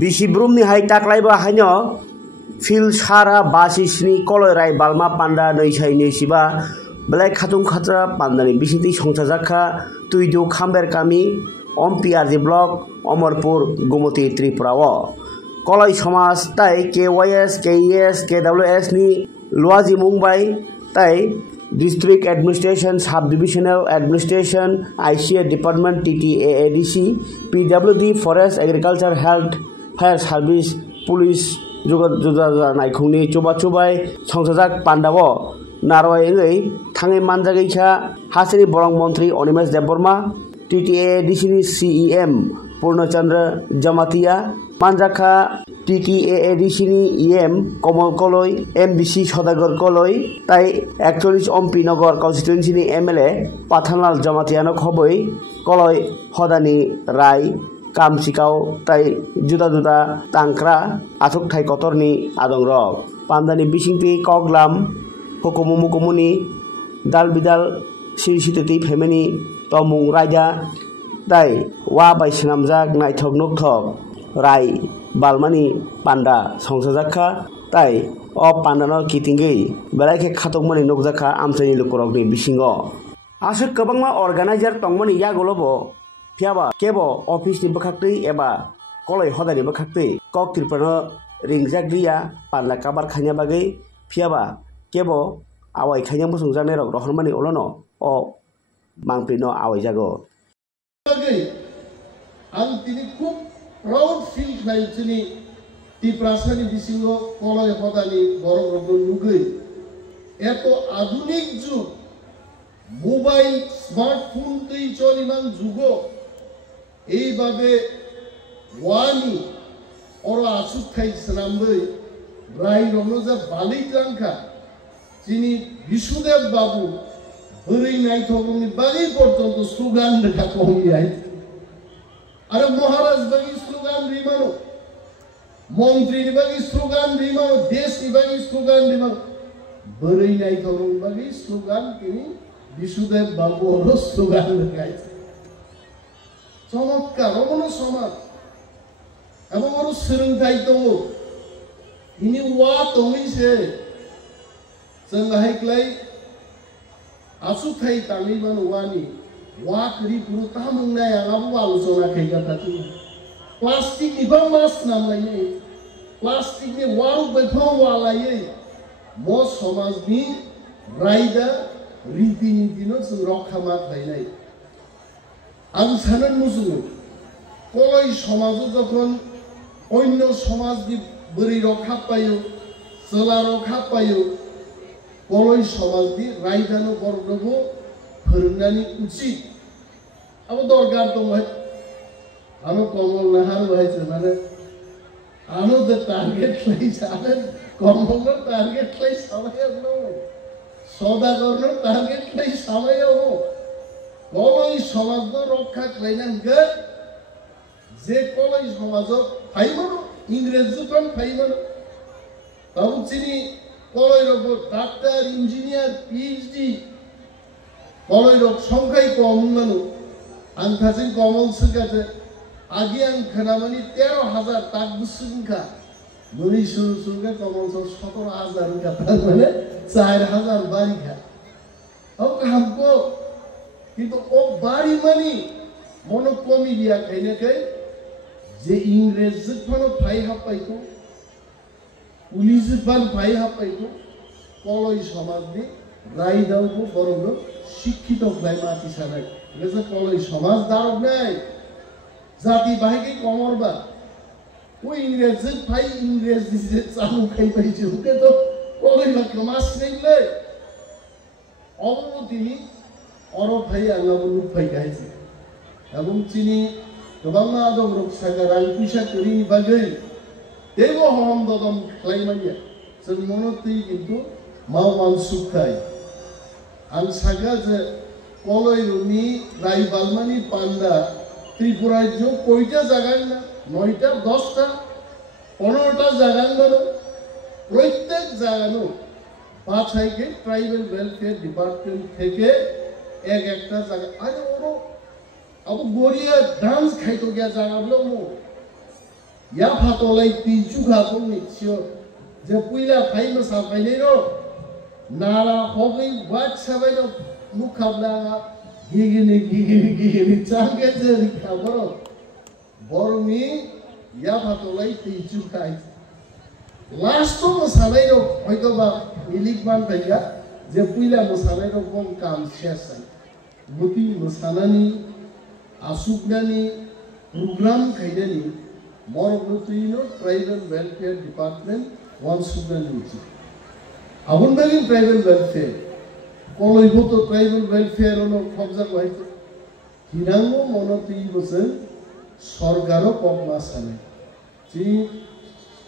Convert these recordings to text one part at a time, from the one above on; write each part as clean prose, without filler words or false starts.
Bisibrumni hai taklaiba hanyo fil sara basisni koloi rai balma panda nei sai nei siba belai khatung khatra pandani bisinti songsajakha tuidu khamber kami OMPRG block Omorpur Gomoti Tripura o koloi samas tai KYS KES KWS ni luaji Mumbai tai District Administration Subdivisional Administration ICA Department TTAADC PWD Forest Agriculture Health Fire Service Police Juga naikungni coba-cobai songsajak pandawo narwai ngai thangai manjagaikha hasini borong mantri Onimesh Debbarma TTAADC ni CEM Purnachandra Jamatia manjakha TTAADC ni EM Komal Koloi MBC Sodagar Koloi tai 41 Ompi Nagar constituency ni MLA Pathanlal Jamatiano khoboi Koloi Hodani Rai Kamsikau tai juda tangkra athuk thai kotorni adongrok pandani bisingpi koglam hukumumuni dal bidal sirisiteti femeni tomung raja tai wa bai sinamjak naithok nukthok rai balmani panda songsajakha tai o pandano kitingei belaike khatokmani nukjakha amchaini lukurokni bisingo asuk kabangma organizer tongmani yagolobo Piaba kebo office ni bakhaktui eba koloi hodani bakhaktui kok tirpano ringjak dia panla kabar khanya bagai piaba kebo awai khanya musung jane rok rohormani olono o mangprino awai jago bagai ang tini খুব proud feel khlaitini ti prasani bisingo koloi hodani borok rok nugai eto adunik যুগ mobile smartphone তৈ চলিমান যুগো এইভাবে ওয়ানি or আসুক খাই সানামবই রাই রমজা বালি জাংখা যিনি বিশুদেব বাবু বরই নাই থবনি বালি পর্যন্ত স্লোগান লেখা কমিয়াই আরে মহারাজ বাগি স্লোগান রিমানো মন্ত্রী বাগি স্লোগান রিমানো দেশ বাগি স্লোগান রিমানো বরই নাই থবনি বাগি স্লোগান তিনি বিশুদেব বাবু অর স্লোগান লেখাইছে চমৎকার অমন সমাজ এবং ওর সোलोंथाइ दङ ইনি ওয়া তংইছে जों हायक्लाय आसुथाइ तांगैबान वानि वा करि पुरु तामुंनाय आंगाबो आलोचना खैगाथाथि प्लास्टिक निबा मास नामलायै प्लास्टिक नि वारु बैफाव वालायै म समाजनि रायदा रीति नीतिनो जों रक्षा मा थायनाय आं सानो मुजुङो कलय समाजो जखन अन्य समाजनि बोरै रक्षा पायो जोला रक्षा पायो कलय समाजनि रायदानो बरनोबो फोरोंनायनि उचित अब दरकार दंबाय आनो कमल नाहार बायसे माने आनो द टार्गेट लाई जाने कमल टार्गेट लाई समय नो सौदागर टार्गेट लाई समय हो कलय समाज रक्षा खालायनांगोन जे कलय समाज फाइमोन इंग्रेजफोर फाइमोन दाबुचिनि कलय रब डाक्टर इंजिनियर पीएचडी कलय रब संख्या कम मानो आं थाजिं कमल सगाजे आगे आं खोनामानि 13,000 ताक बुसुंखा मुनि सुरगा कमल 17,000 का माने 4,000 बारिखा अब हमको কিন্তু ও বাড়ি মানি মনো কমিডিয়া খাইনাkai যে ইংরেজ ফানো ফাই হাপাইতো পুলিশ ফান ফাই হাপাইতো কলই সমাজনি রাই দাওকো বরং শিক্ষিত ভাইমাতি সানাই এসে কলই সমাজ দারক নাই জাতি বাহিকে কমরবা ওই ইংরেজ ফাই ইংরেজ দিছে চালু খাই পাইছে ওকে তো কলই না ক্লাস নেইলে অবমতিনি অরফাই আঙ্গাবুলু ফাইগাইছে এবং চিনি गोबां आदब रक्षागा रां फैसा करिनि बागै देबो हम ददम खालायमानिया जों मनोतै किन्तु मावमान सुखाय आं सागा जे कलयनि रायबालमानि पान्दा त्रिपुराज्य कयटा जागान ना 9টা 10টা 15টা जागान मानो प्रत्येक जागानो বাছাইকে ট্রাইবাল ওয়েলফেয়ার ডিপার্টমেন্ট থেকে এক একটা জায়গা আরে ওরো अब गोरिया डांस खाइतो गया जागाब्लो मो या फातोलाई तीचुखा को मिक्सियो जे पुइला फाइ मसा फाइनेरो नारा होगै वाट सबाइनो मुखाबला गिगिनि चांगे जे रिखाबरो बरमी या फातोलाई तीचुखा लास्ट तो मसालाइरो हयतोबा इलिक मान फाइगा जे पुइला मसालाइरो कम काम शेष बुति मसालानि आसुकनानि program kaidani morogutino tribal welfare department wants to be abun bagin tribal welfare koloi boto tribal welfare ono khobja hoyto hinango monoti bosen sorgaro pokma sane chini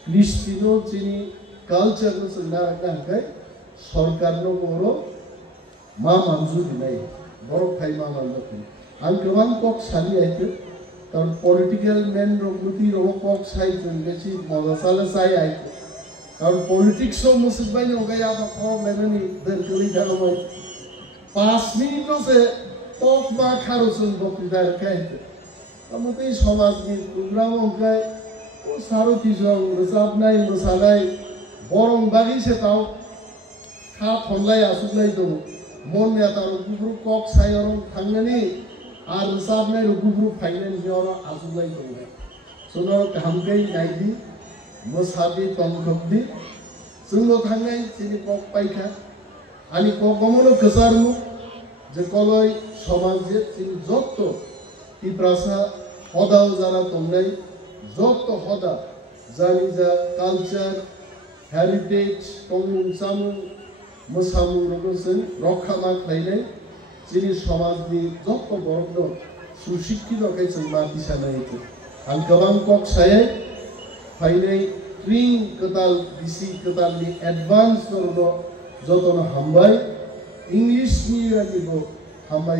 kristino chini culture no sandara kai sorkar no boro ma manju dinai boro khai ma manju an goban kok sali aite কারণ political man রঘুতি রোকক সাই বেশি মজা সালে সাই I কারণ politics ও মুসিদ ভাই ওকে আপা খরব Lenny দেরকলি দাঁড়াই 5 মিনিটও সে টক বা খারুসন বক্তৃতার খাইতে আমাদের সমাজ নিয়ে প্রোগ্রাম ওকে ও সারো কিছু রেজাব নাই মশালাই বরং বাগিছে তাও খা থনলাই আসুলাই তো মন নিয়ে তার উপর কক সাই অরং থাঙ্গানি আর রেজাব নাই উপর ফাইনাল নিয়র আসুলাই তো সোনার কামকাই নাইদি মশাদি তমখবদি जोंनो थांनाय जोंनि कक पाइखा आंनि कक गमनो गोसारमु जे कलय समाजे जोंनि जत्त इब्रासा हदाव जारा तंनाय जत्त हदा जानि जा कालचार हेरिटेज तंगुं सामु मोसामु रगोसों रक्षा मा खायनाय जोंनि समाजनि जत्त बरकनो सुशिक्षित खाय जों मातिसा नायतो आं गोबां कक सायै फायनाय ट्रिं कताल बिसि कतालनि एडभान्स दरनो जतन हामबाय इंग्लिश नि रानिबो हामबाय